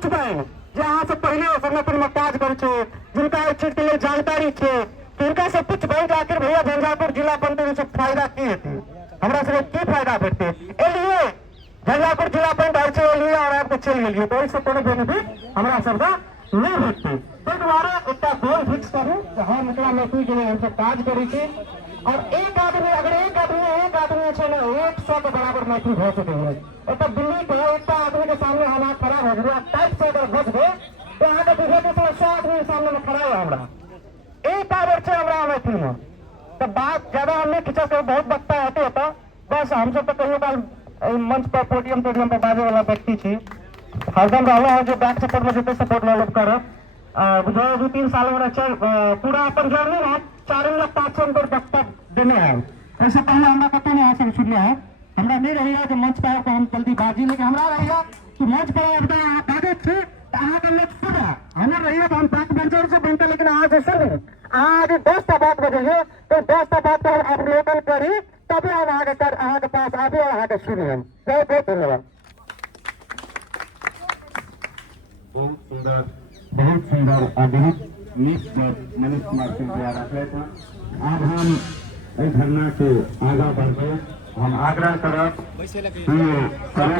कुछ बैंक जो यहाँ से पहले संगठन में काज कर जिनका इस चीज के लिए जानकारी थे तिनका से कुछ बैंक आखिर भैया झंझारपुर जिला पंचायत से फायदा की थी हमारा से की फायदा भेटते एलिए झंझारपुर जिला पंचायत से लिए और आपको चल गए तो इससे कोई बेनिफिट हमारा सबका नहीं भेटते तो द्वारा एक गोल फिक्स करूँ हाँ मतलब नौकरी के लिए हमसे काज करी थी और एक आदमी अगर एक आदमी है ना 100 के बराबर नौकरी हो सके है तो दिल्ली के एक आदमी के सामने हालात खराब हो गया टाइट से अगर घस गए तो यहाँ के दूसरे के 100 आदमी के सामने में खड़ा है हमारा एक पावर से हमारा मैथिल में तो बात ज्यादा हमने खिंचा से बहुत बकता होते होता बस हमसे तो कहीं बार मंच पर पोडियम पर बाजे वाला व्यक्ति थी हरदम रहा है जो बैक सपोर्ट में जितने सपोर्ट डेवलप कर जो 2-3 साल में पूरा अपन जर्नी है 4,500,000 वक्ता देने हैं ऐसे पहले हमारा कतौ नहीं आसन सुनने है हमरा नहीं रही कि मंच पर को हम जल्दी बाजी लेके हमरा रही कि मंच पर आगे थे अहाँ के लोग सुना हमें रही तो हम बैक बेंचर से बनते लेकिन आज ऐसा नहीं आज 10 बात बजेंगे तो 10 बात को हम अवलोकन करी तभी हम आगे पास आगे और आगे सुनिए बहुत बहुत धन्यवाद। बहुत सुंदर अद्भुत मनीष कुमार सिंह द्वारा रखा था। अब हम इस धरना को आगे बढ़ गए हम आग्रह करब